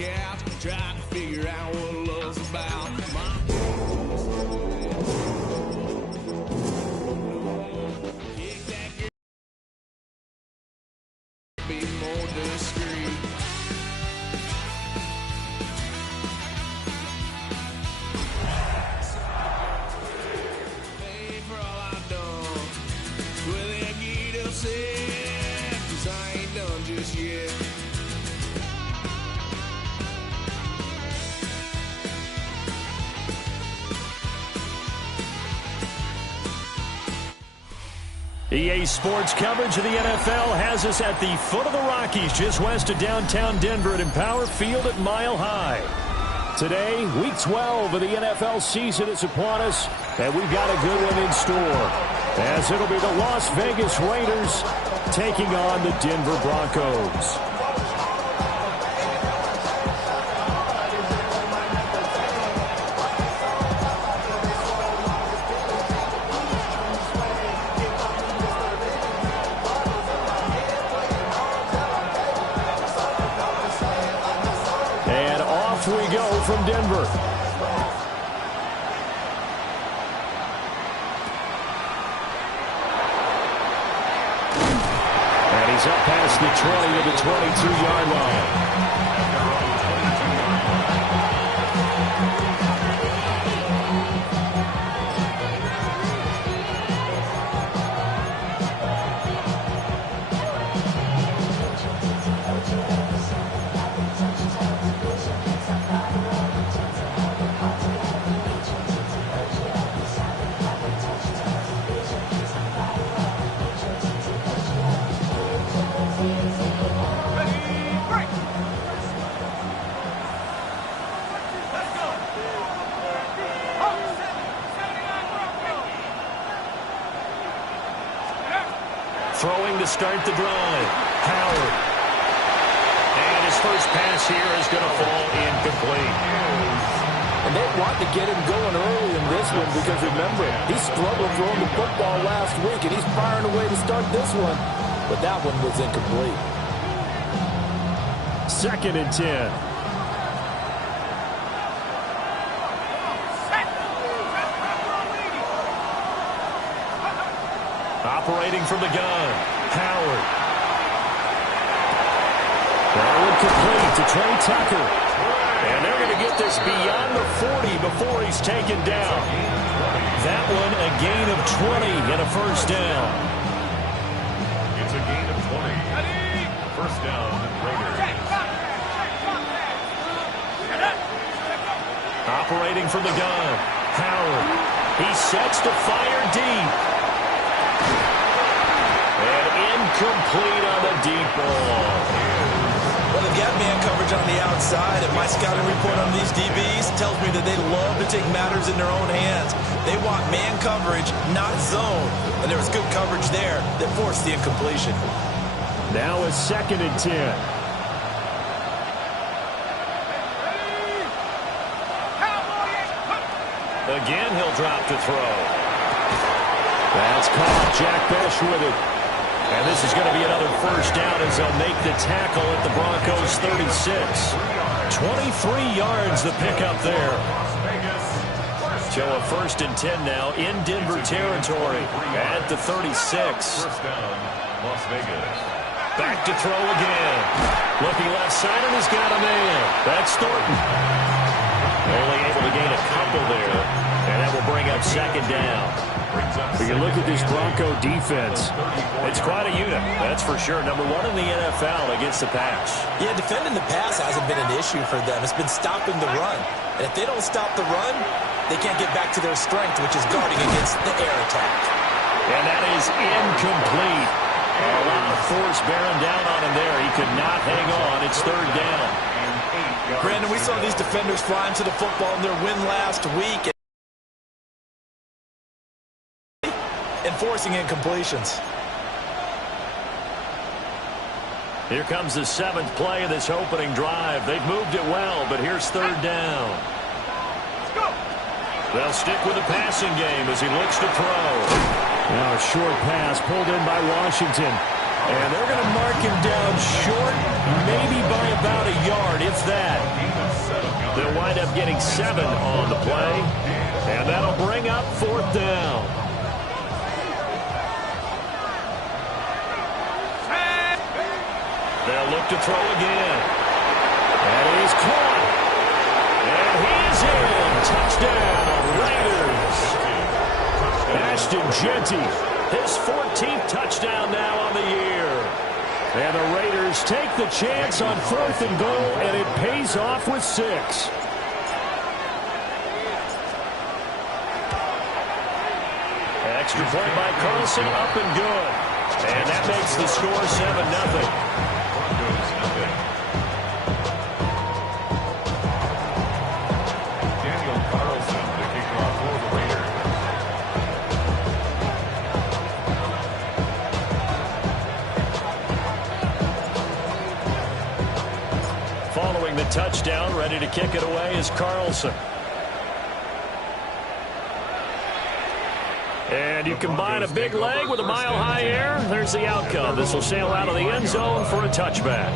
couch, trying to figure out what love's about. Kick that girl, be more discreet. Pay for all I've done. Well, they get upset, 'cause I ain't done just yet. EA Sports coverage of the NFL has us at the foot of the Rockies, just west of downtown Denver at Empower Field at Mile High. Today, Week 12 of the NFL season is upon us, and we've got a good one in store, as it'll be the Las Vegas Raiders taking on the Denver Broncos. We go from Denver. And he's up past the 20 to the 22-yard line. Throwing to start the drive. Howard. And his first pass here is going to fall incomplete. And they want to get him going early in this one because, remember, he struggled throwing the football last week, and he's firing away to start this one. But that one was incomplete. 2nd and 10. Operating from the gun, Howard. Ball incomplete to Trey Tucker. And they're going to get this beyond the 40 before he's taken down. That one a gain of 20 and a first down. It's a gain of 20. First down, Raiders. Operating from the gun, Howard. He sets to fire deep. And incomplete on the deep ball. Well, they've got man coverage on the outside, and my scouting report on these DBs tells me that they love to take matters in their own hands. They want man coverage, not zone. And there was good coverage there that forced the incompletion. Now it's 2nd and 10. Again, he'll drop to throw. That's caught. Jack Besh with it. And this is going to be another first down as they'll make the tackle at the Broncos 36. 23 yards the pickup there. So a 1st and 10 now in Denver territory at the 36. First down, Las Vegas. Back to throw again. Looking left side, and he's got a man. That's Thornton. Only able to gain a couple there. And that will bring up 2nd down. When you look at this Bronco defense, it's quite a unit, that's for sure. Number 1 in the NFL against the pass. Yeah, defending the pass hasn't been an issue for them. It's been stopping the run. And if they don't stop the run, they can't get back to their strength, which is guarding against the air attack. And that is incomplete. A lot of force bearing down on him there. He could not hang on. It's 3rd down. Brandon, we saw these defenders flying to the football in their win last week and forcing incompletions. Here comes the 7th play of this opening drive. They've moved it well, but here's 3rd down. They'll stick with the passing game as he looks to throw. Now a short pass pulled in by Washington. And they're going to mark him down short, maybe by about a yard, if that. They'll wind up getting 7 on the play, and that'll bring up 4th down. They'll look to throw again. And he's caught. And he's in. Touchdown, Raiders. Ashton Jeanty, his 14th touchdown now on the year. And the Raiders take the chance on 4th and goal, and it pays off with 6. Extra point by Carlson, up and good. And that makes the score 7-0. Following the touchdown, ready to kick it away is Carlson. And you combine a big leg with a mile-high air, there's the outcome. This will sail out of the end zone for a touchback.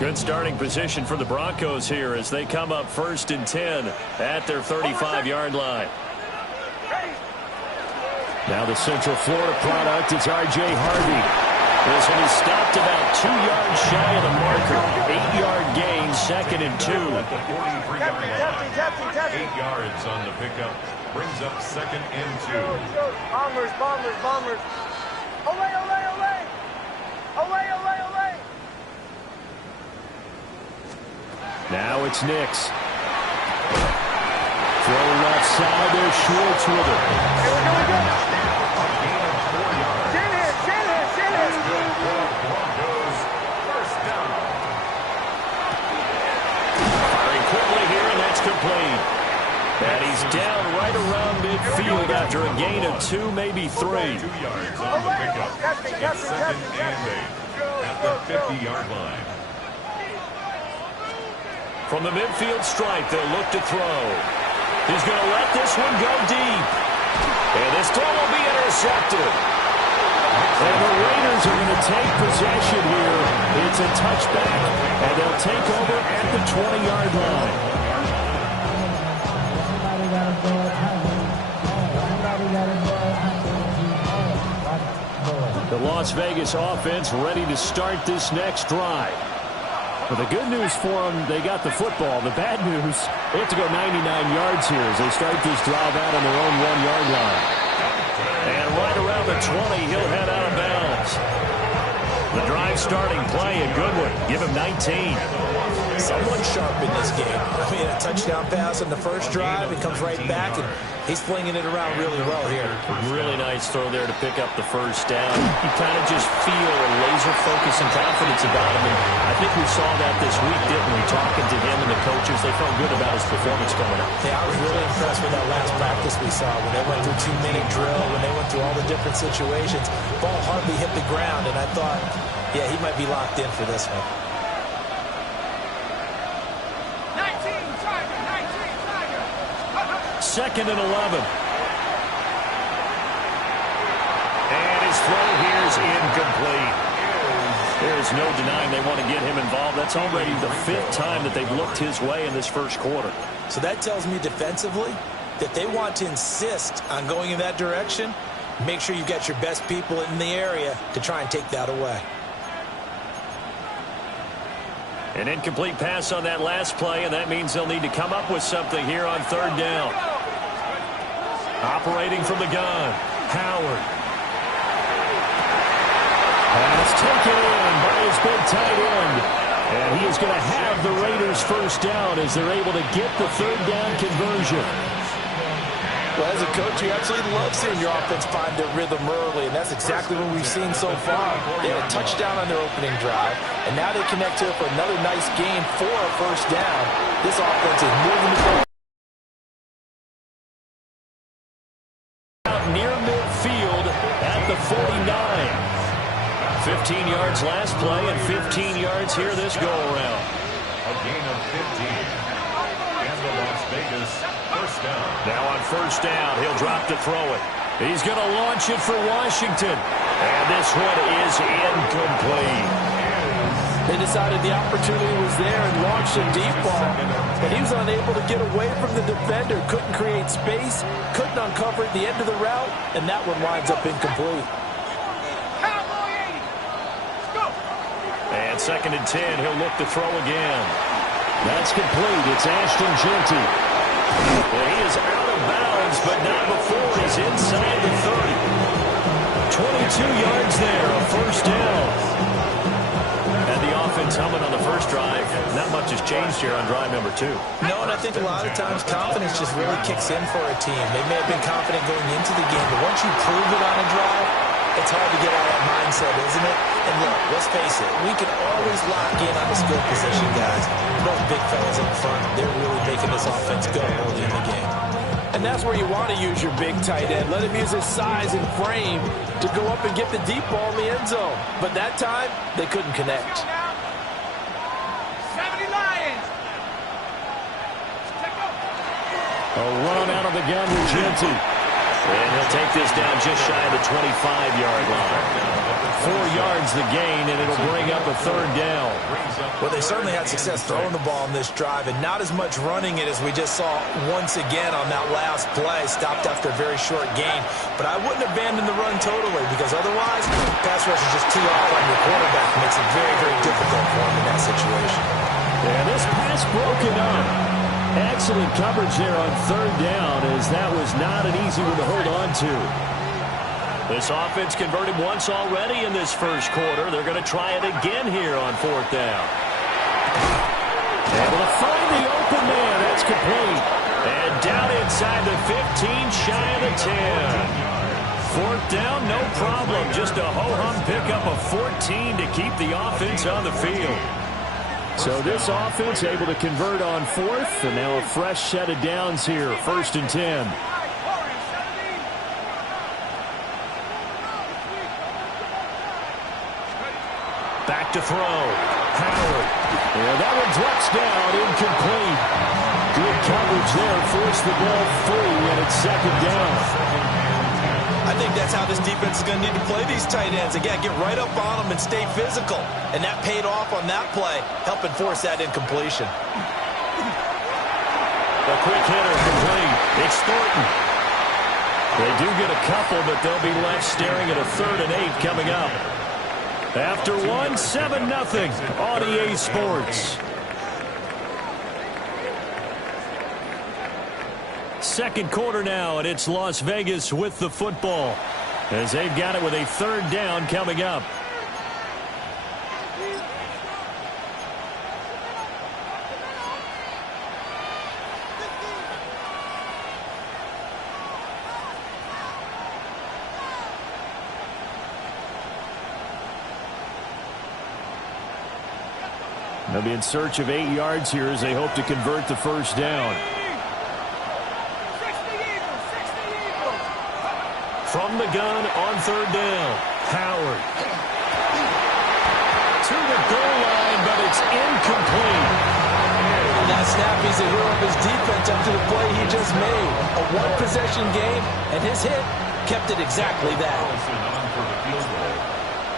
Good starting position for the Broncos here as they come up 1st and 10 at their 35-yard line. Now the Central Florida product is R.J. Harvey. This one is stopped about 2 yards shy of the marker. 8-yard gain, 2nd and 2. 8 yards on the pickup. Brings up 2nd and 2. Bombers. Olay, olay, olay. Olay, olay, olay. Now it's Nix. Throw left side, there's Schwartz with it. Firing quickly here, and that's complete. And he's down right around midfield after a gain of 2, maybe 3. 2 yards on the pickup. It's 2nd and 8 at the 50-yard line. From the midfield stripe, they'll look to throw. He's going to let this one go deep. And this throw will be intercepted. And the Raiders are going to take possession here. It's a touchback, and they'll take over at the 20-yard line. The Las Vegas offense ready to start this next drive. Well, the good news for them, they got the football. The bad news, they have to go 99 yards here as they start this drive out on their own 1-yard line. And right around the 20, he'll head out of bounds. The drive starting play, a good one. Give him 19. Someone sharp in this game. I mean, a touchdown pass on the first drive. He comes right back, and he's flinging it around really well here. Really nice throw there to pick up the first down. You kind of just feel a laser focus and confidence about him. And I think we saw that this week, didn't we? Talking to him and the coaches, they felt good about his performance coming up. Yeah, I was really impressed with that last practice we saw when they went through 2-minute drill, when they went through all the different situations. Ball hardly hit the ground, and I thought, yeah, he might be locked in for this one. 2nd and 11. And his throw here is incomplete. There's no denying they want to get him involved. That's already the 5th time that they've looked his way in this first quarter. So that tells me defensively that they want to insist on going in that direction. Make sure you've got your best people in the area to try and take that away. An incomplete pass on that last play, and that means they'll need to come up with something here on 3rd down. Operating from the gun, Howard. Pass taken in by his big tight end. And he is going to have the Raiders first down as they're able to get the 3rd down conversion. Well, as a coach, you absolutely love seeing your offense find their rhythm early, and that's exactly what we've seen so far. They had a touchdown on their opening drive, and now they connect to it for another nice gain for a first down. This offense is moving the ball. the 49. 15 yards last play and 15 yards here this go-around. A gain of 15. And the Las Vegas first down. Now on first down, he'll drop to throw it. He's going to launch it for Washington. And this one is incomplete. They decided the opportunity was there and launched a deep ball. But he was unable to get away from the defender. Couldn't create space. Couldn't uncover at the end of the route. And that one winds up incomplete. And 2nd and 10, he'll look to throw again. That's complete. It's Ashton Jeanty. Well, he is out of bounds, but not before he's inside the 30. 22 yards there, a first down. And the offense humming on the first drive. Not much has changed here on drive number 2. No, and I think a lot of times confidence just really kicks in for a team. They may have been confident going into the game, but once you prove it on a drive, it's hard to get out of that mindset, isn't it? And look, let's face it, we can always lock in on the skill position, guys. Those big fellas up front, they're really making this offense go early in the game. And that's where you want to use your big tight end. Let him use his size and frame to go up and get the deep ball in the end zone. But that time, they couldn't connect. 70 Lions. A run out of the gun with Jeanty. And he'll take this down just shy of the 25-yard line. 4 yards the gain, and it'll bring up a third down. Well, they certainly had success throwing the ball in this drive, and not as much running it as we just saw once again on that last play. Stopped after a very short gain. But I wouldn't abandon the run totally, because otherwise, pass rush is just too hard on your quarterback. It makes it very, very difficult for him in that situation. And this pass broken up. Excellent coverage there on third down, as that was not an easy one to hold on to. This offense converted once already in this first quarter. They're going to try it again here on fourth down. Able to find the open man. That's complete. And down inside the 15, shy of the 10. Fourth down, no problem. Just a ho-hum pickup of 14 to keep the offense on the field. So this offense able to convert on fourth, and now a fresh set of downs here, 1st and 10. Back to throw. Howard. Yeah, that one drops down, incomplete. Good coverage there, forced the ball free, and it's 2nd down. I think that's how this defense is going to need to play these tight ends. Again, get right up on them and stay physical. And that paid off on that play, helping force that incompletion. A quick hitter complete. It's Thornton. They do get a couple, but they'll be left staring at a 3rd and 8 coming up. After one, 7-0 on EA Sports. Second quarter now, and it's Las Vegas with the football, as they've got it with a 3rd down coming up. They'll be in search of 8 yards here as they hope to convert the first down. From the gun on 3rd down, Howard. To the goal line, but it's incomplete. On that snap, he's a hero of his defense after the play he just made. A one-possession game, and his hit kept it exactly that. On for the field goal.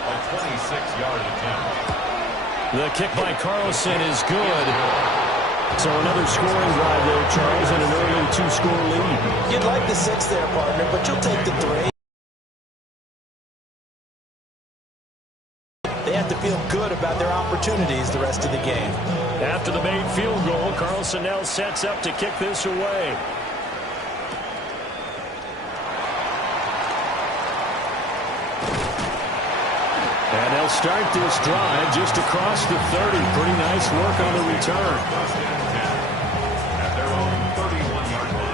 A 26-yard attempt. The kick by Carlson is good. So another scoring drive there, Charles, and an early 2-score lead. You'd like the 6 there, partner, but you'll take the 3. They have to feel good about their opportunities the rest of the game. After the made field goal, Carlson now sets up to kick this away. And they'll start this drive just across the 30. Pretty nice work on the return. At their own 31-yard line.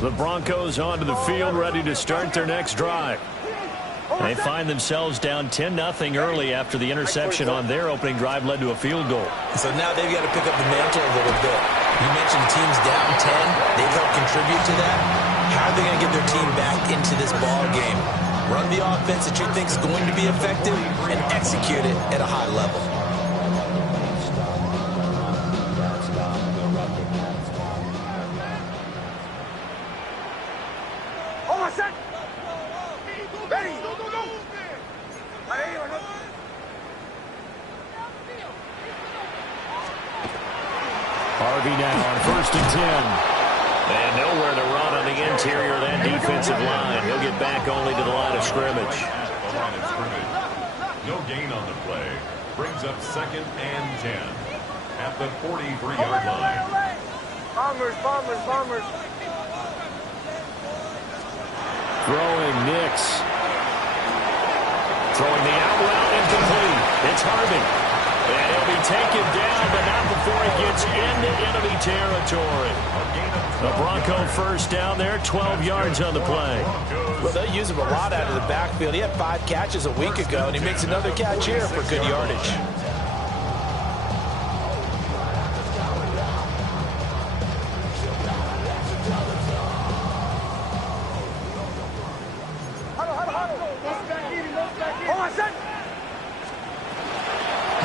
The Broncos onto the field, ready to start their next drive. They find themselves down 10-0 early after the interception on their opening drive led to a field goal. So now they've got to pick up the mantle a little bit. You mentioned teams down 10. They've helped contribute to that. How are they going to get their team back into this ball game? Run the offense that you think is going to be effective and execute it at a high level. Harvey now on 1st and 10. And nowhere to run on the interior of that defensive line. He'll get back only to the line of scrimmage. No gain on the play. Brings up 2nd and 10 at the 43-yard line. Bombers. Throwing Nix. Throwing the out route incomplete. It's Harvey. And he'll be taken down, but not before he gets into enemy territory. The Bronco first down there, 12 yards on the play. Well, they use him a lot out of the backfield. He had 5 catches a week ago, and he makes another catch here for good yardage.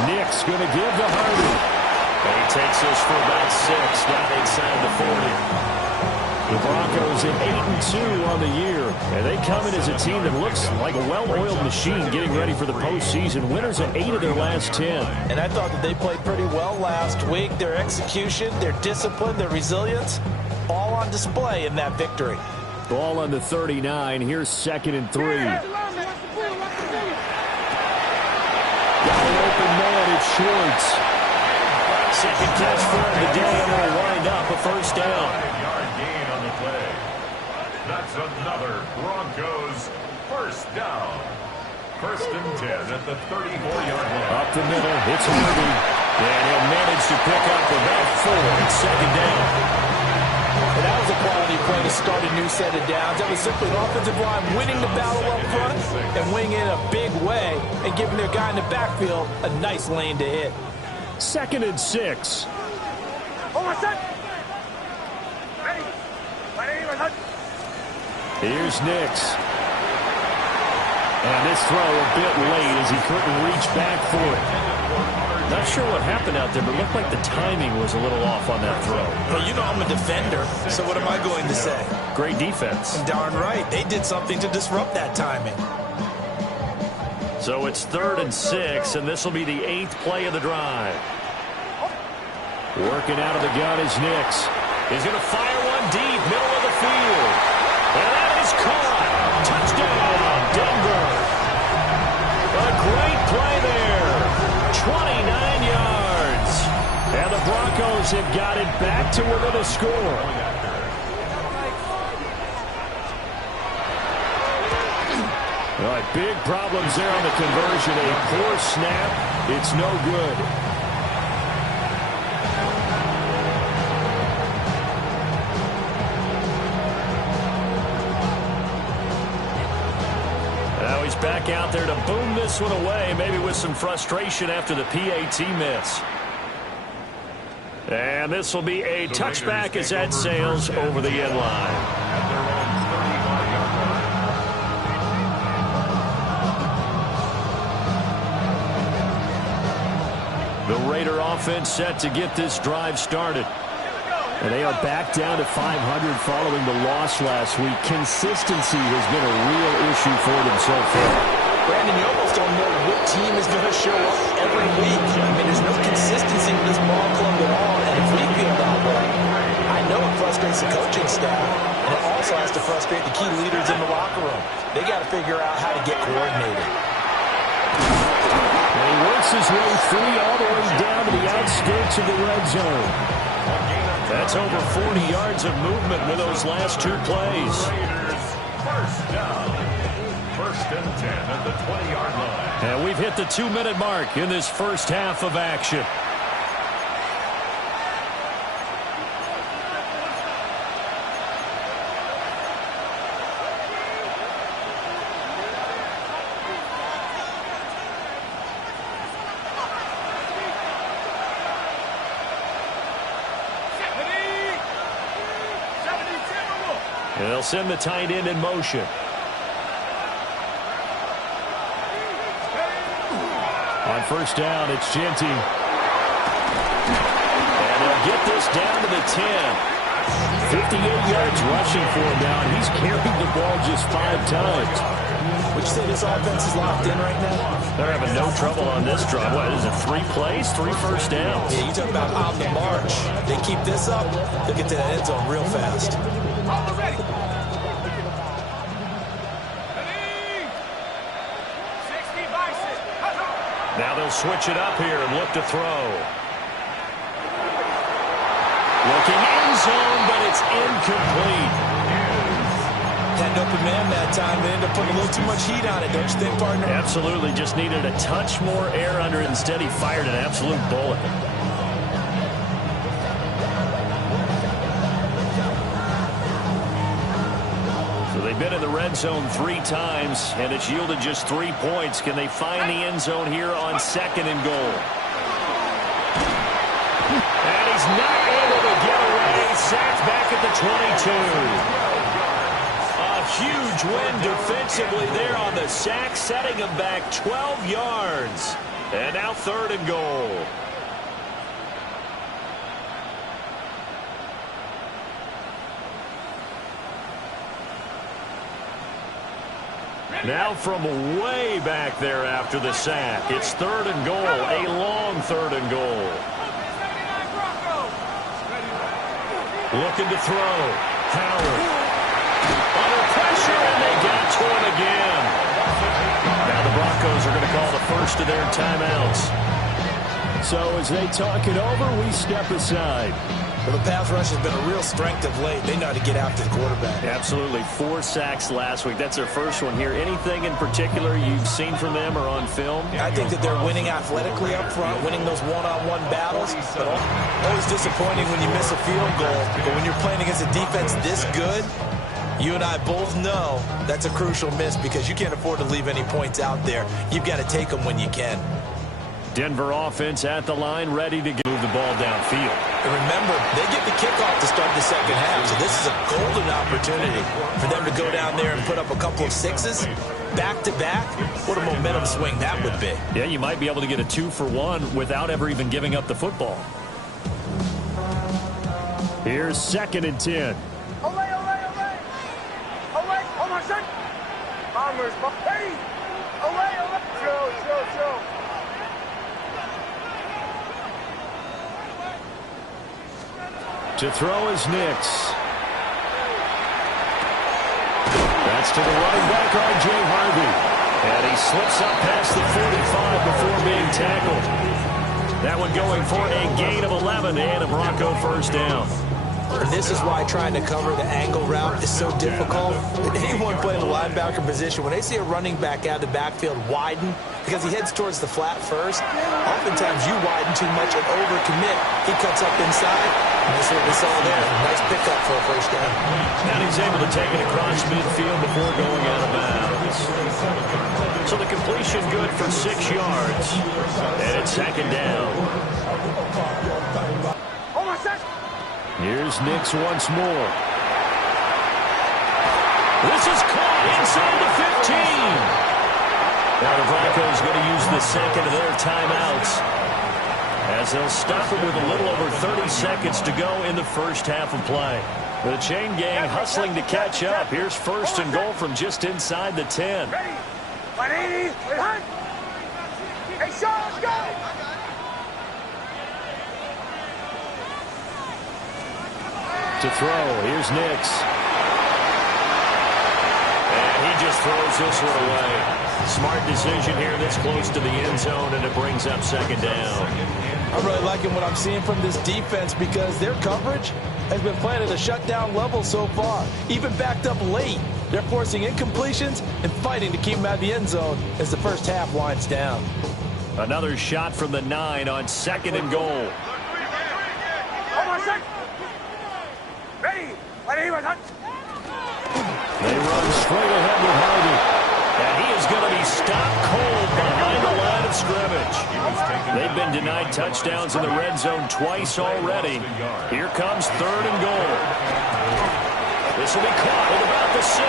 Nix going to give to Harvey. And he takes this for about 6, down inside the 40. The Broncos at 8-2 on the year. And they come in as a team that looks like a well-oiled machine getting ready for the postseason. Winners at 8 of their last 10. And I thought that they played pretty well last week. Their execution, their discipline, their resilience, all on display in that victory. Ball on the 39. Here's 2nd and 3. Got an open man, it's Schwartz. Second catch for him today, and will wind up a first down. 5-yard gain on the play. That's another Broncos first down. 1st and 10 at the 34-yard line. Up the middle, it's Harvey. And he'll manage to pick up about 4 at 2nd down. And that was a quality play to start a new set of downs. That was simply an offensive line winning the battle up front and winning in a big way and giving their guy in the backfield a nice lane to hit. 2nd and 6. Here's Nix. And this throw a bit late as he couldn't reach back for it. Not sure what happened out there, but it looked like the timing was a little off on that throw. Well, you know I'm a defender, so what am I going to say? Great defense. Darn right. They did something to disrupt that timing. So it's 3rd and 6, and this will be the 8th play of the drive. Working out of the gun is Nix. He's going to fire one deep, middle of the field. And that is caught. Touchdown, Denver. A great play there. 29 yards. And the Broncos have got it back to within a score. All right, big problems there on the conversion. A poor snap. It's no good. Now he's back out there to boom this one away, maybe with some frustration after the PAT miss. And this will be a touchback as that sails over the end line. The Raider offense set to get this drive started. And they are back down to 500 following the loss last week. Consistency has been a real issue for them so far. Brandon, you almost don't know what team is going to show up every week. I mean, there's no consistency with this ball club at all, and if we feel that way, I know it frustrates the coaching staff, and it also has to frustrate the key leaders in the locker room. They got to figure out how to get coordinated. And he works his way free all the way down to the outskirts of the red zone. That's over 40 yards of movement with those last 2 plays. First down. 1st and 10 at the 20-yard line. And we've hit the 2-minute mark in this first half of action. And they'll send the tight end in motion. On first down, it's Genty. And they'll get this down to the 10. 58 yards rushing for him now, and he's carried the ball just 5 times. Would you say this offense is locked in right now? They're having no trouble on this drive. What is it, 3 plays, 3 first downs? Yeah, you talk about on the march. They keep this up, they'll get to the end zone real fast. Now they'll switch it up here and look to throw. Looking end zone, but it's incomplete. Had an open man that time. They ended up putting a little too much heat on it, don't you think, partner? Absolutely. Just needed a touch more air under it. Instead, he fired an absolute bullet. So they've been in the red zone 3 times, and it's yielded just 3 points. Can they find the end zone here on 2nd and goal? And he's not able to get away. Sacked back at the 22. Huge win defensively there on the sack, setting him back 12 yards. And now 3rd and goal. Now from way back there after the sack, it's 3rd and goal, a long 3rd and goal. Looking to throw. Howard. Under pressure, and they got to him again. Now the Broncos are going to call the first of their timeouts. So as they talk it over, we step aside. Well, the pass rush has been a real strength of late. They know how to get after the quarterback. Absolutely. 4 sacks last week. That's their first one here. Anything in particular you've seen from them or on film? I think that they're winning athletically up front, winning those one-on-one battles. But always disappointing when you miss a field goal. But when you're playing against a defense this good, you and I both know that's a crucial miss because you can't afford to leave any points out there. You've got to take them when you can. Denver offense at the line, ready to move the ball downfield. And remember, they get the kickoff to start the second half, so this is a golden opportunity for them to go down there and put up a couple of 6s back-to-back. What a momentum swing that would be. Yeah, you might be able to get a 2-for-1 without ever even giving up the football. Here's 2nd and 10. Bombers, hey! Away! Show! To throw is Nix. That's to the running back, R.J. Harvey. And he slips up past the 45 before being tackled. That one going for a gain of 11 and a Bronco first down. And this is why trying to cover the angle route is so difficult. Anyone playing the linebacker position, when they see a running back out of the backfield widen, because he heads towards the flat first, oftentimes you widen too much and overcommit. He cuts up inside, and this is what we saw there. Nice pickup for a first down. And he's able to take it across midfield before going out of bounds. So the completion good for 6 yards. And it's 2nd down. Here's Nix once more. This is caught inside the 15. Now the Broncos going to use the second of their timeouts as they'll stop it with a little over 30 seconds to go in the first half of play. The chain gang hustling to catch up. Here's 1st and goal from just inside the 10. Hey, Sean, let's go! To throw, here's Nix. And he just throws this one away. Smart decision here this close to the end zone, and it brings up 2nd down. I'm really liking what I'm seeing from this defense because their coverage has been playing at a shutdown level so far. Even backed up late, they're forcing incompletions and fighting to keep them out of the end zone as the first half winds down. Another shot from the 9 on 2nd and goal. They run straight ahead with Harvey. And he is going to be stopped cold behind the line of scrimmage. They've been denied touchdowns in the red zone twice already. Here comes 3rd and goal. This will be caught at about the 6.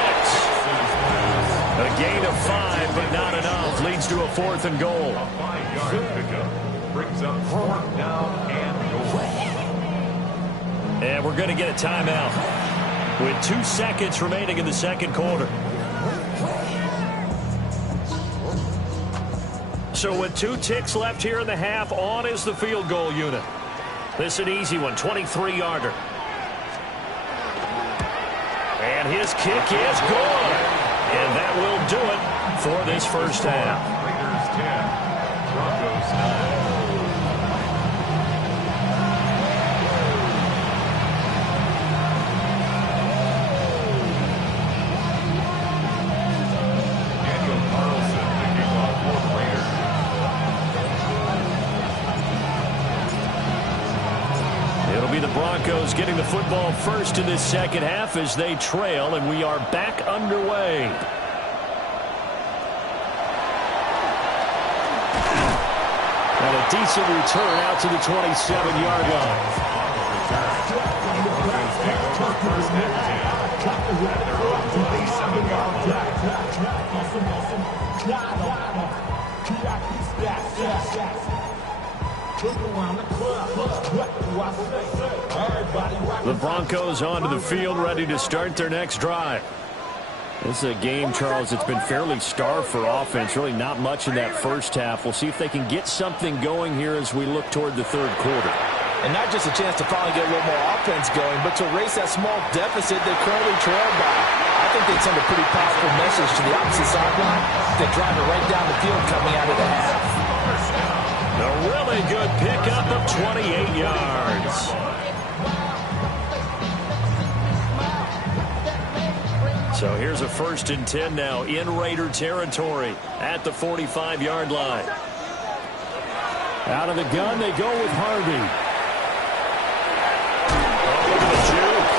A gain of 5, but not enough. Leads to a 4th and goal. A 5-yard pickup brings up 4th down and goal. And we're going to get a timeout with 2 seconds remaining in the second quarter. So with 2 ticks left here in the half, on is the field goal unit. This is an easy one, 23-yarder. And his kick is good. And that will do it for this first half. Raiders 10, Broncos 9. The Broncos getting the football first in this second half as they trail, and we are back underway. And a decent return out to the 27-yard line. The Broncos onto the field, ready to start their next drive. This is a game, Charles, it's been fairly starved for offense. Really not much in that first half. We'll see if they can get something going here as we look toward the third quarter. And not just a chance to finally get a little more offense going, but to erase that small deficit they currently trail by. I think they'd send a pretty powerful message to the opposite sideline. They drive it right down the field coming out of the half. A really good pickup of 28 yards. So here's a 1st and 10 now in Raider territory at the 45-yard line. Out of the gun, they go with Harvey. Over the juke.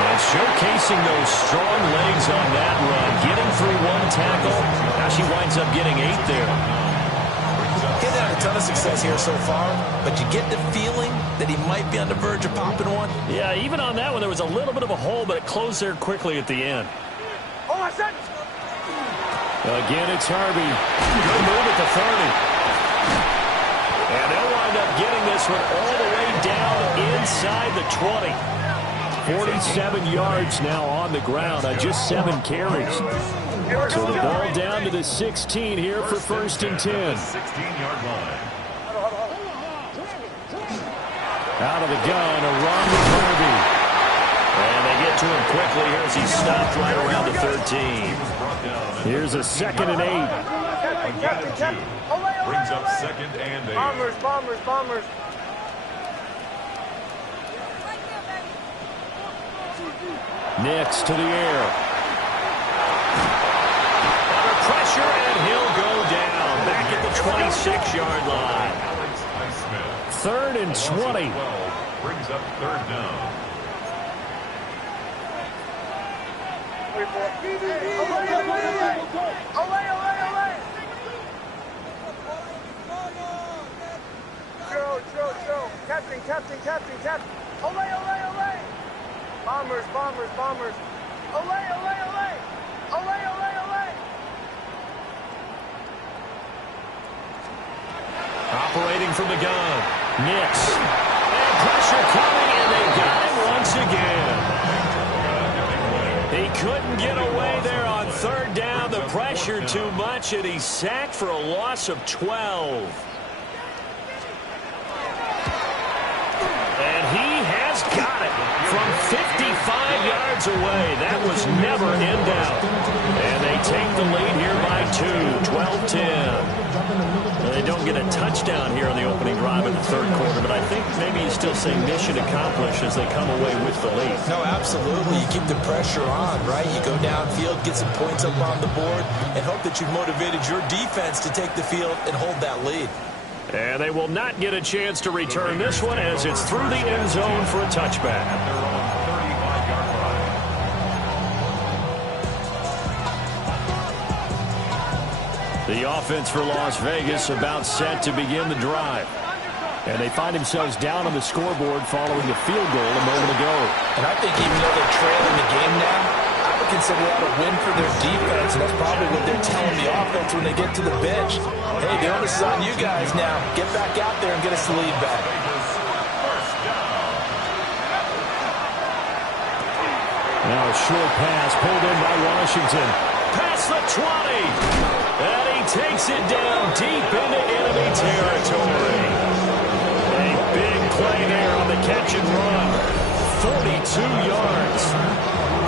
And showcasing those strong legs on that run. Getting through 1 tackle. Now she winds up getting 8 there. He's had a ton of success here so far, but you get the feeling that he might be on the verge of popping one. Yeah, even on that one, there was a little bit of a hole, but it closed there quickly at the end. Oh, I said. Again, it's Harvey. Good move at the 30. And they'll wind up getting this one all the way down inside the 20. 47 yards now on the ground on just 7 carries. So the ball down to the 16 here for 1st and 10. 16-yard line. Out of the gun, a run with Harvey. And they get to him quickly here as he stopped right around the 13. Here's a 2nd and 8. Brings up 2nd and 8. Bombers. Nix to the air. Under pressure, and he'll go down. Back at the 26-yard line. 3rd and 20. Brings up 3rd down. Joe. Captain. Olay. Bombers. Olay. Operating from the gun. Nix. And pressure coming, and they got him once again. He couldn't get away there on 3rd down. The pressure too much, and he's sacked for a loss of 12. And he has got it from 55 yards away. That was never in doubt. And they take the lead here by 2, 12-10. They don't get a touchdown here on the opening drive in the third quarter, but I think maybe you still say mission accomplished as they come away with the lead. No, absolutely. You keep the pressure on, right? You go downfield, get some points up on the board, and hope that you've motivated your defense to take the field and hold that lead. And they will not get a chance to return this one as it's through the end zone for a touchback. They're on 35-yard line. The offense for Las Vegas about set to begin the drive. And they find themselves down on the scoreboard following a field goal a moment ago. And I think even though they're trailing the game now, I would consider that a win for their defense. And that's probably what they're telling the offense when they get to the bench. Hey, the onus is on you guys now. Get back out there and get us the lead back. Now a short pass pulled in by Washington. Past the 20. And he takes it down deep into enemy territory. A big play there on the catch and run. 42 yards.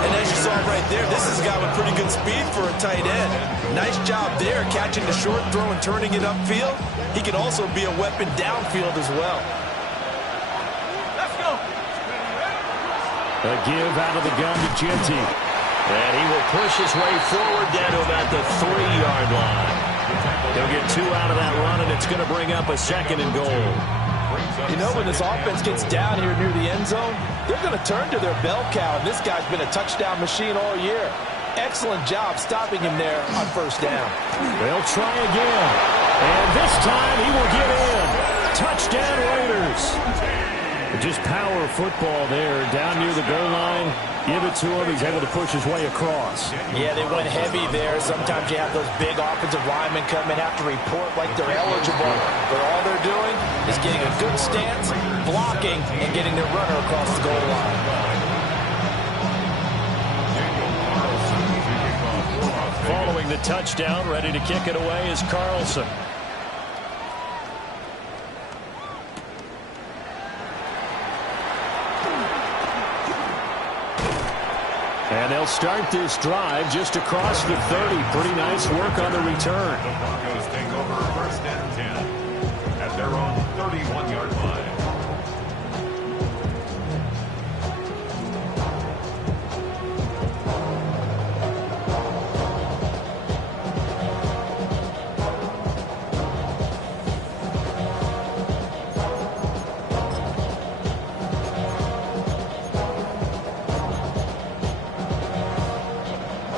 And as you saw right there, this is a guy with pretty good speed for a tight end. Nice job there catching the short throw and turning it upfield. He can also be a weapon downfield as well. Let's go. A give out of the gun to Genty. And he will push his way forward down to about the 3-yard line. He'll get 2 out of that run, and it's going to bring up a 2nd and goal. You know, when this offense gets down here near the end zone, they're going to turn to their bell cow, and this guy's been a touchdown machine all year. Excellent job stopping him there on 1st down. They'll try again. And this time he will get in. Touchdown Raiders. Just power football there down near the goal line. Give it to him. He's able to push his way across. Yeah, they went heavy there. Sometimes you have those big offensive linemen come and have to report like they're eligible. But all they're doing is getting a good stance, blocking, and getting their runner across the goal line. Following the touchdown, ready to kick it away is Carlson. And they'll start this drive just across the 30. Pretty nice work on the return. The Broncos take over 1st and 10 at their own 31-yard line.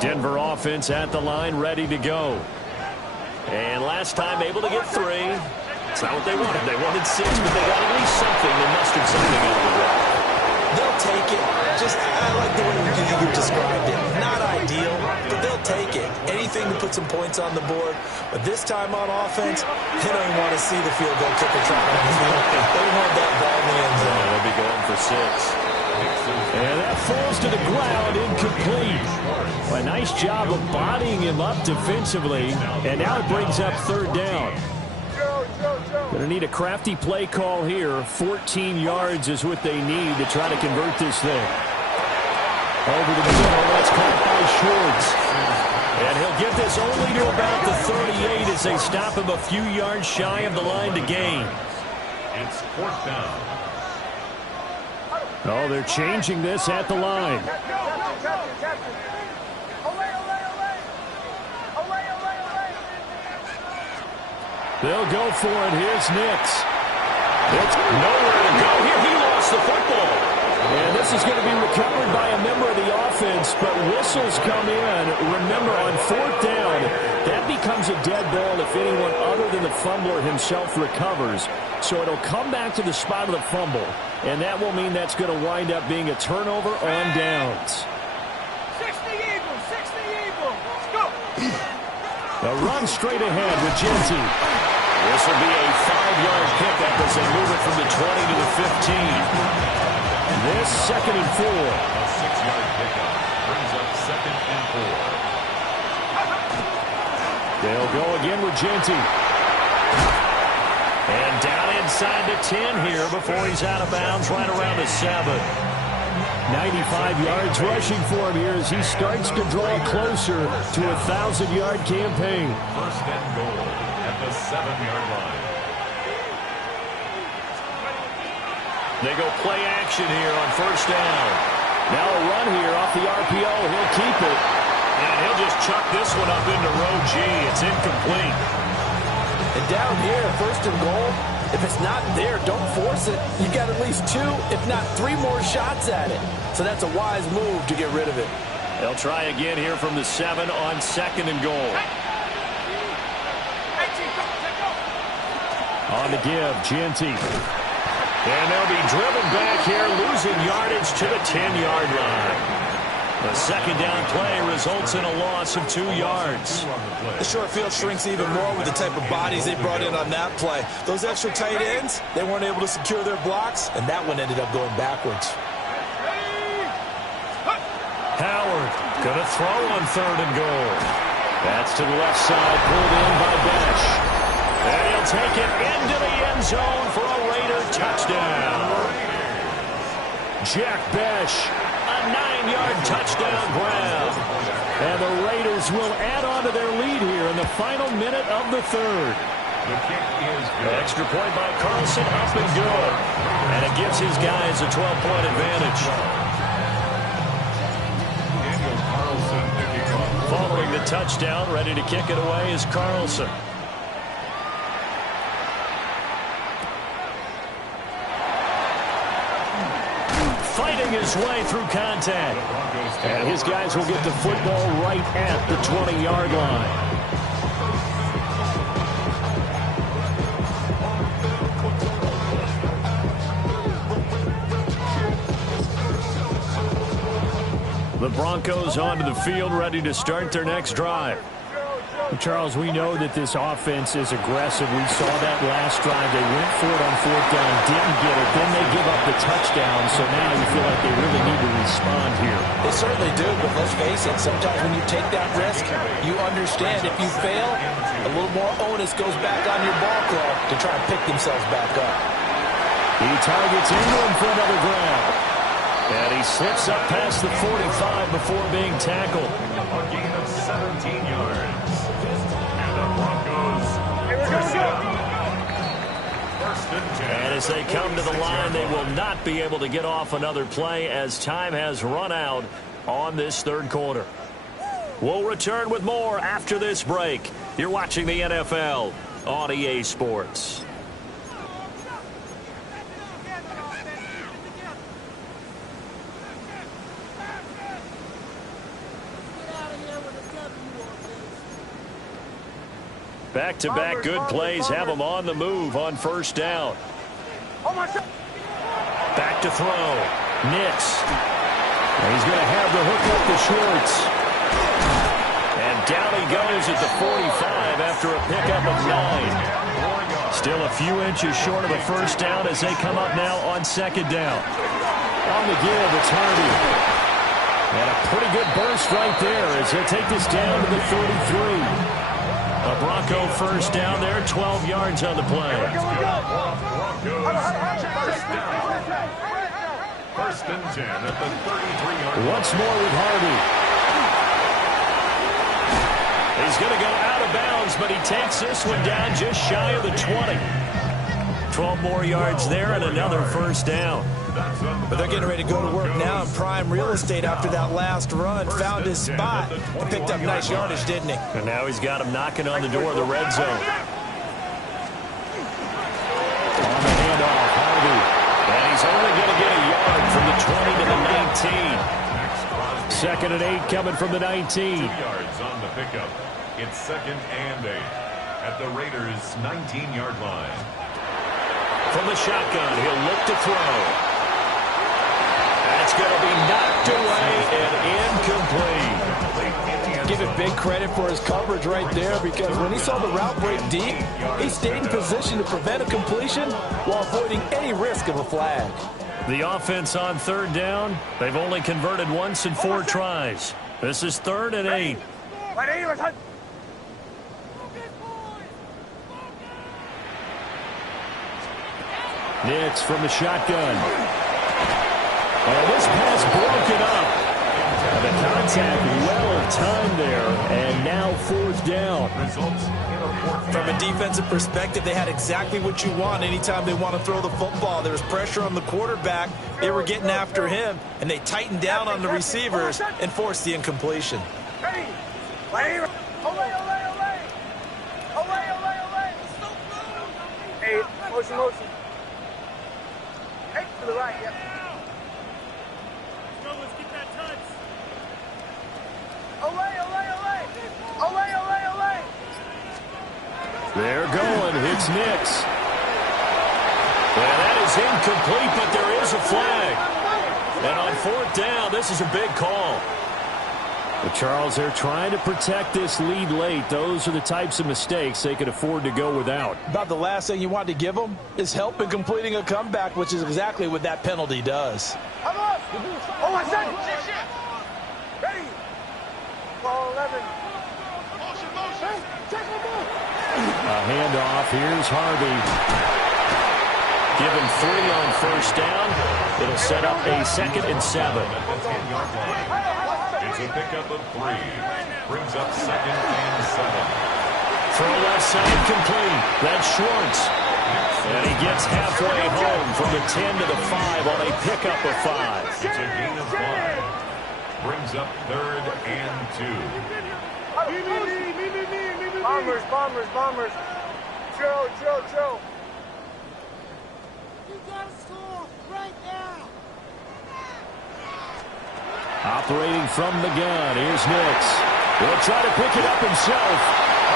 Denver offense at the line, ready to go. And last time able to get 3. It's not what they wanted. They wanted 6, but they got at least something. They mustered something out of the drive. They'll take it. I like the way you described it. Not ideal, but they'll take it. Anything to put some points on the board. But this time on offense, they don't even want to see the field goal kicker trying on the field. They want that ball in the end zone. They'll be going for 6. And that falls to the ground, incomplete. A nice job of bodying him up defensively. And now it brings up 3rd down. Going to need a crafty play call here. 14 yards is what they need to try to convert this thing. Over the middle, that's caught by Schwartz. And he'll get this only to about the 38 as they stop him a few yards shy of the line to gain. It's 4th down. Oh, they're changing this at the line. Captain. They'll go for it. Here's Nix. It's nowhere to go here. He lost the football. And this is going to be recovered by a member of the offense, but whistles come in. Remember, on 4th down, that becomes a dead ball if anyone other than the fumbler himself recovers. So it'll come back to the spot of the fumble, and that will mean that's going to wind up being a turnover on downs. 60 Eagles. Let's go. A run straight ahead with Genty. This will be a 5-yard pickup as they move it from the 20 to the 15. This 2nd and 4. A 6-yard pickup brings up 2nd and 4. They'll go again with Genty. And down inside the 10 here before he's out of bounds right around the 7. 95 yards rushing for him here as he starts to draw closer to a 1,000-yard campaign. 1st and goal at the 7-yard line. They go play action here on 1st down. Now a run here off the RPO. He'll keep it. And he'll just chuck this one up into row G. It's incomplete. And down here, 1st and goal, if it's not there, don't force it. You got at least 2, if not 3 more shots at it. So that's a wise move to get rid of it. They'll try again here from the 7 on 2nd and goal. On the give, Ginty. And they'll be driven back here, losing yardage to the 10-yard line. The second down play results in a loss of 2 yards. The short field shrinks even more with the type of bodies they brought in on that play. Those extra tight ends, they weren't able to secure their blocks, and that one ended up going backwards. Howard going to throw on 3rd and goal. That's to the left side, pulled in by Besh. And he'll take it into the end zone for a Raider touchdown. Jack Besh, a 9-yard touchdown grab. And the Raiders will add on to their lead here in the final minute of the 3rd. The kick is good. Extra point by Carlson, up and good. And it gives his guys a 12-point advantage. Following the touchdown, ready to kick it away is Carlson. Fighting his way through contact. And his guys will get the football right at the 20-yard line. The Broncos onto the field, ready to start their next drive. Charles, we know that this offense is aggressive. We saw that last drive. They went for it on 4th down, didn't get it. Then they give up the touchdown. So now you feel like they really need to respond here. They certainly do, but let's face it, sometimes when you take that risk, you understand if you fail, a little more onus goes back on your ball club to try and pick themselves back up. He targets Ingram for another grab. And he slips up past the 45 before being tackled. A gain of 17 yards. And the Broncos first and 10. And as they come to the line, they will not be able to get off another play as time has run out on this 3rd quarter. We'll return with more after this break. You're watching the NFL on EA Sports. Back-to-back good plays have them on the move on 1st down. Back to throw. Nix. And he's going to have the hook up the shorts. And down he goes at the 45 after a pickup of 9. Still a few inches short of a 1st down as they come up now on 2nd down. On the give, it's Hardy. And a pretty good burst right there as they take this down to the 33. A Bronco 1st down there, 12 yards on the play. First and 10 at the 33-yard line. Once more with Hardy. He's going to go out of bounds, but he takes this one down just shy of the 20. 12 more yards there and another 1st down. But they're getting ready to go to work now in prime real estate after that last run. Found his spot and picked up nice yardage, didn't he? And now he's got him knocking on the door of the red zone. On the handoff, Hardy. And he's only going to get a yard from the 20 to the 19. 2nd and 8 coming from the 19. 2 yards on the pickup. It's 2nd and 8 at the Raiders' 19-yard line. From the shotgun, he'll look to throw. That's going to be knocked away and incomplete. Give it big credit for his coverage right there, because when he saw the route break deep, he stayed in position to prevent a completion while avoiding any risk of a flag. The offense on 3rd down, they've only converted once in 4 tries. This is 3rd and 8. Nix from the shotgun. And this pass broken up. And the contact well timed there, and now 4th down. From a defensive perspective, they had exactly what you want anytime they want to throw the football. There was pressure on the quarterback. They were getting after him, and they tightened down on the receivers and forced the incompletion. Hey, motion. Hey, to the right, yep. Let's get that touch. They're going. It's Nix. And that is incomplete, but there is a flag. And on 4th down, this is a big call. But Charles, they're trying to protect this lead late. Those are the types of mistakes they could afford to go without. About the last thing you want to give them is help in completing a comeback, which is exactly what that penalty does. Oh, I said ready. Ball 11. Motion. A handoff. Here's Harvey. Give him 3 on 1st down. It'll set up a 2nd and 7. It's a pickup of 3. Brings up 2nd and 7. Throw left side complete. That's Schwartz. And he gets halfway home from the 10 to the 5 on a pickup of 5. It's a gain of 5. Brings up 3rd and 2. Bombers. Joe. You gotta score right now. Operating from the gun. Here's Nix. He'll try to pick it up himself.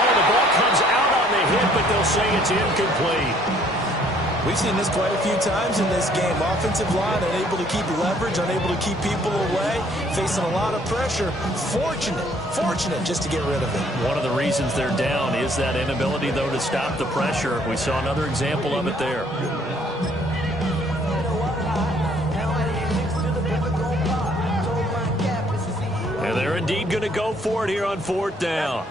Oh, the ball comes out on the hit, but they'll say it's incomplete. We've seen this quite a few times in this game. Offensive line unable to keep leverage, unable to keep people away, facing a lot of pressure. Fortunate just to get rid of it. One of the reasons they're down is that inability, though, to stop the pressure. We saw another example of it there. And they're indeed going to go for it here on 4th down.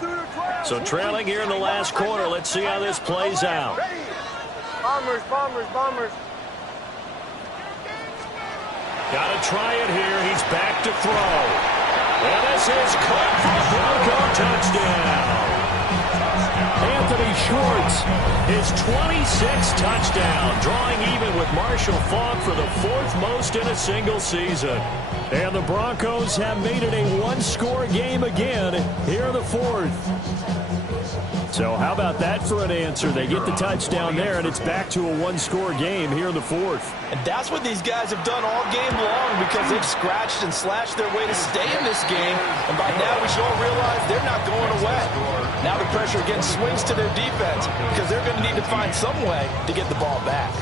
So trailing here in the last quarter. Let's see how this plays out. Bombers. Got to try it here. He's back to throw. And this is caught for a Bronco touchdown. Anthony Schwartz, his 26th touchdown, drawing even with Marshall Faulk for the 4th most in a single season. And the Broncos have made it a 1-score game again here in the 4th. So how about that for an answer? They get the touchdown there, and it's back to a 1-score game here in the 4th. And that's what these guys have done all game long because they've scratched and slashed their way to stay in this game. And by now we should all realize they're not going away. Now the pressure again swings to their defense because they're going to need to find some way to get the ball back.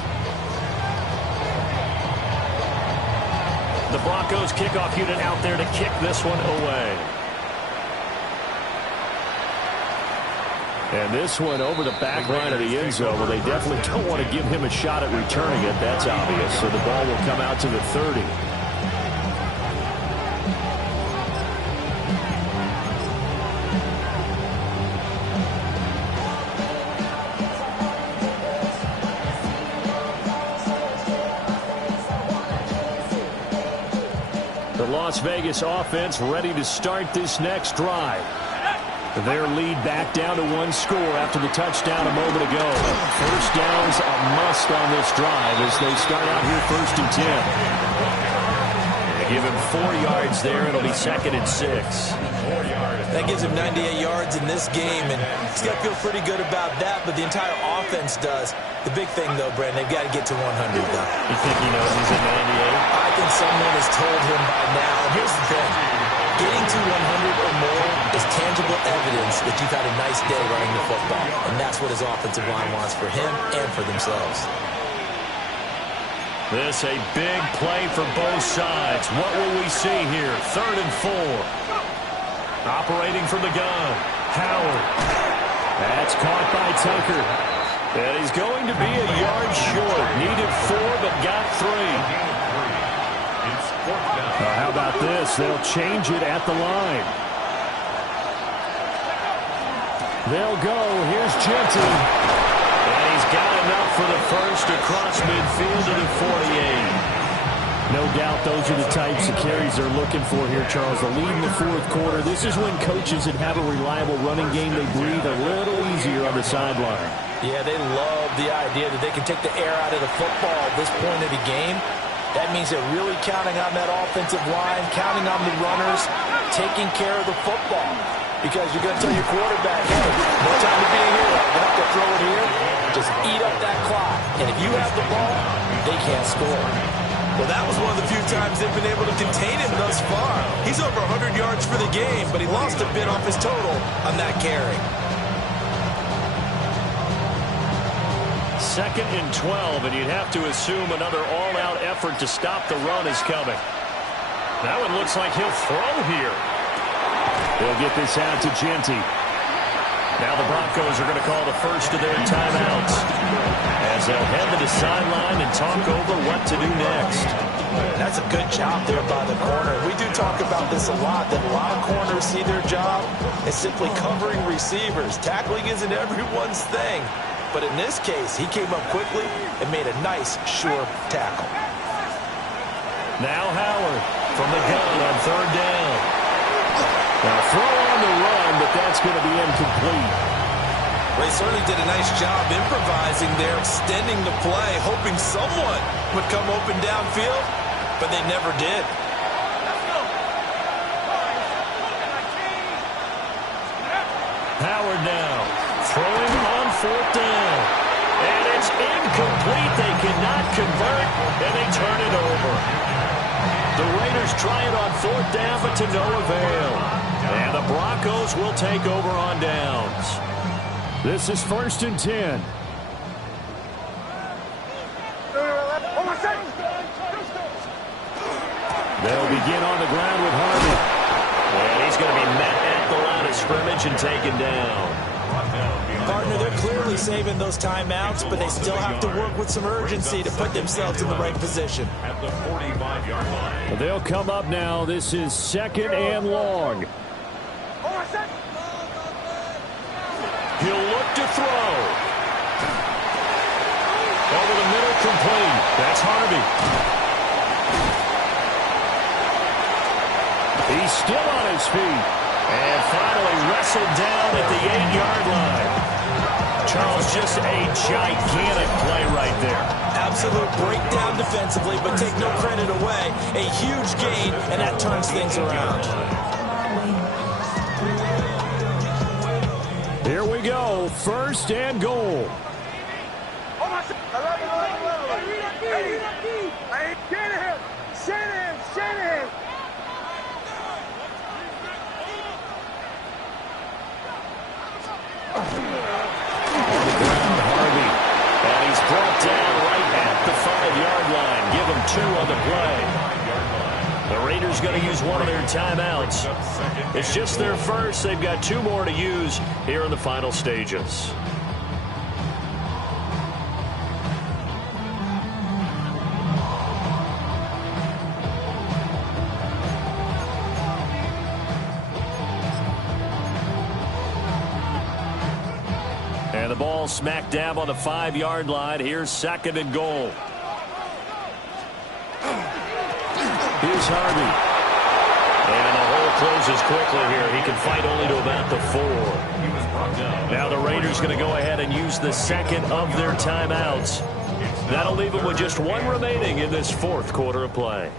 The Broncos kickoff unit out there to kick this one away. And this one over the back line of the end zone. Well, they definitely don't want to give him a shot at returning it. That's obvious. So the ball will come out to the 30. The Las Vegas offense ready to start this next drive. Their lead back down to 1 score after the touchdown a moment ago. 1st down's a must on this drive as they start out here 1st and 10. They give him 4 yards there. It'll be 2nd and 6. That gives him 98 yards in this game, and he's got to feel pretty good about that, but the entire offense does. The big thing, though, Brandon, they've got to get to 100, though. You think he knows he's at 98? I think someone has told him by now. And here's the thing. Getting to 100 or more is tangible evidence that you've had a nice day running the football. And that's what his offensive line wants for him and for themselves. This a big play for both sides. What will we see here? 3rd and 4. Operating from the gun. Howard. That's caught by Tucker. And he's going to be a yard short. Needed 4, but got 3. How about this? They'll change it at the line. They'll go. Here's Genty. And he's got enough for the first across midfield to the 48. No doubt those are the types of carries they're looking for here, Charles. The lead in the 4th quarter. This is when coaches that have a reliable running game, they breathe a little easier on the sideline. Yeah, they love the idea that they can take the air out of the football at this point of the game. That means they're really counting on that offensive line, counting on the runners, taking care of the football. Because you're going to tell your quarterback, hey, no time to be here. You're not going to throw it here. Just eat up that clock. And if you have the ball, they can't score. Well, that was one of the few times they've been able to contain him thus far. He's over 100 yards for the game, but he lost a bit off his total on that carry. 2nd and 12, and you'd have to assume another all-out effort to stop the run is coming. That one looks like he'll throw here. They'll get this out to Genty. Now the Broncos are going to call the first of their timeouts as they'll head to the sideline and talk over what to do next. That's a good job there by the corner. We do talk about this a lot, that a lot of corners see their job as simply covering receivers. Tackling isn't everyone's thing. But in this case, he came up quickly and made a nice, sure tackle. Now Howard from the gun on 3rd down. Now throw on the run, but that's going to be incomplete. Well, he certainly did a nice job improvising there, extending the play, hoping someone would come open downfield, but they never did. Howard now throwing on 4th down. And it's incomplete. They cannot convert, and they turn it over. The Raiders try it on 4th down, but to no avail. And the Broncos will take over on downs. This is 1st and 10. They'll begin on the ground with Harvey. And he's going to be met at the line of scrimmage and taken down. Partner, they're clearly saving those timeouts, but they still have to work with some urgency to put themselves in the right position. At the 45-yard line. They'll come up now. This is 2nd and long. He'll look to throw. Over the middle, complete. That's Harvey. He's still on his feet. And finally wrestled down at the 8-yard line. Charles, just a gigantic play right there. Absolute breakdown defensively, but take no credit away. A huge gain, and that turns things around. Here we go. 1st and goal. Shanahan. Harvey. And he's brought down right at the 5-yard line. Give him 2 on the play. The Raiders going to use one of their timeouts. It's just their first. They've got 2 more to use here in the final stages. And the ball smack dab on the 5-yard line. Here's 2nd and goal. Here's Harvey. And the hole closes quickly here. He can fight only to about the 4. Now the Raiders going to go ahead and use the 2nd of their timeouts. That'll leave them with just 1 remaining in this 4th quarter of play.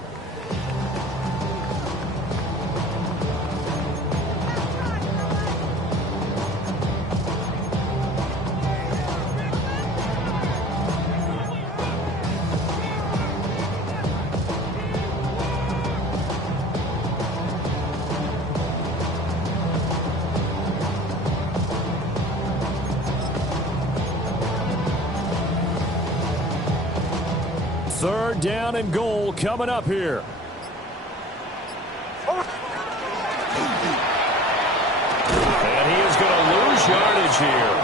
Third down and goal coming up here. And he is going to lose yardage here.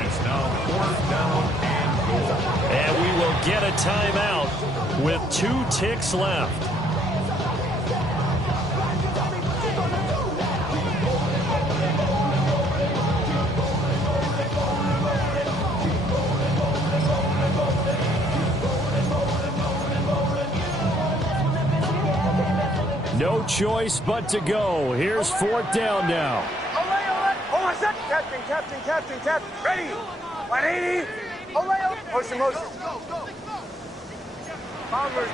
It's now 4th down and goal. And we will get a timeout with 2 ticks left. No choice but to go. Here's 4th down now. Captain. Ready. 180. Motion. Bombers.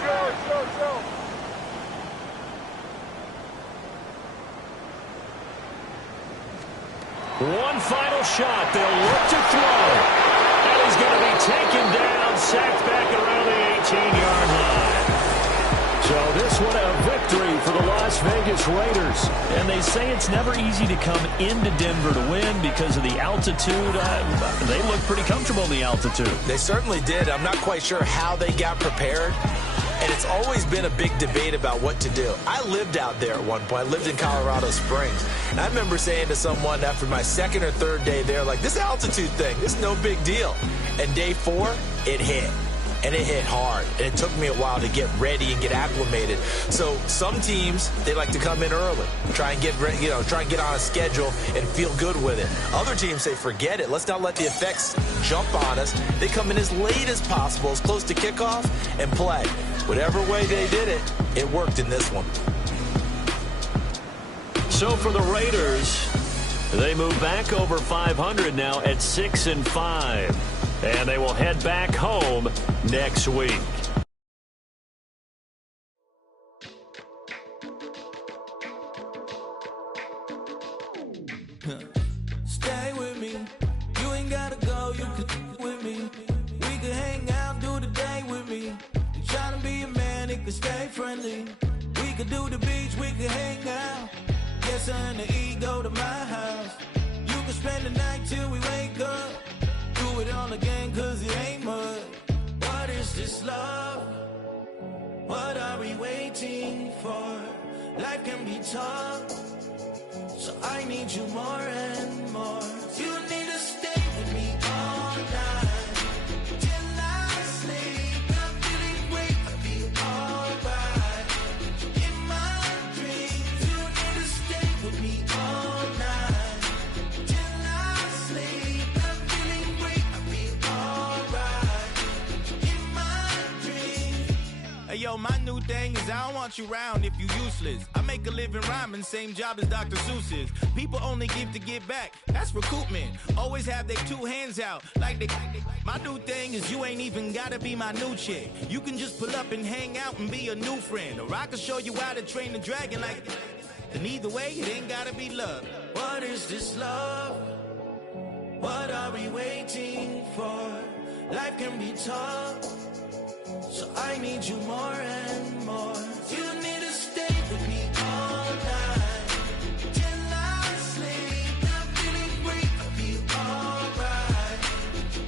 Drill. One final shot. They'll look to throw. And he's going to be taken down, sacked back around the 18-yard line. So So this one a victory for the Las Vegas Raiders. And they say it's never easy to come into Denver to win because of the altitude. They look pretty comfortable in the altitude. They certainly did. I'm not quite sure how they got prepared. And it's always been a big debate about what to do. I lived out there at one point. I lived in Colorado Springs. And I remember saying to someone after my second or third day there, like, this altitude thing, this is no big deal. And day 4, it hit. And it hit hard. And it took me a while to get ready and get acclimated. So some teams, they like to come in early, try and get on a schedule and feel good with it. Other teams say, forget it. Let's not let the effects jump on us. They come in as late as possible, as close to kickoff, and play. Whatever way they did it, it worked in this one. So for the Raiders, they move back over 500 now at 6-5. And they will head back home next week. Stay with me. You ain't gotta go, you can with me. We can hang out, do the day with me. You trying to be a man, it can stay friendly. We could do the beach, we can hang out. Yes, her and the E go to my house. You can spend the night till we wake up. Do it all again, cause it ain't mud. What is this love? What are we waiting for? Life can be tough, so I need you more and more. You need to stay with me all night till I sleep. I'm feeling great, I'll be alright. In my dreams, you need to stay with me all night till I sleep. I'm feeling great, I'll be alright. In my dreams. Hey yo, my new thing is I don't want you around if you useless. I make a living rhyming, same job as Dr. Seuss's. People only give to get back, that's recoupment. Always have their 2 hands out, like they. My new thing is you ain't even gotta be my new chick. You can just pull up and hang out and be a new friend. Or I can show you how to train the dragon like. And either way, it ain't gotta be love. What is this love? What are we waiting for? Life can be tough, so I need you more and more. You need to stay with me all night till I sleep. I'm feeling great, I'll be alright.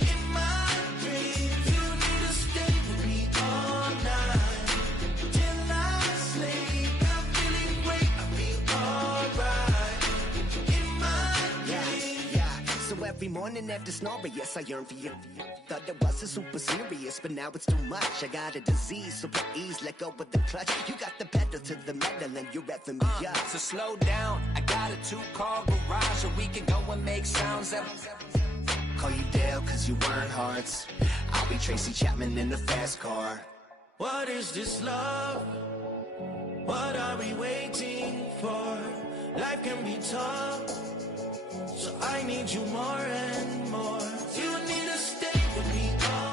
In my dreams, you need to stay with me all night till I sleep. I'm feeling great, I'll be alright. In my dreams. Yeah. So every morning after snoring, yes, I yearn for you. Thought it wasn't super serious, but now it's too much. I got a disease, so please let go with the clutch. You got the pedal to the metal and you're revving me up. So slow down, I got a 2-car garage, or we can go and make sounds that. Call you Dale, cause you weren't hearts. I'll be Tracy Chapman in a fast car. What is this love? What are we waiting for? Life can be tough, so I need you more and more. You need to stay with me all.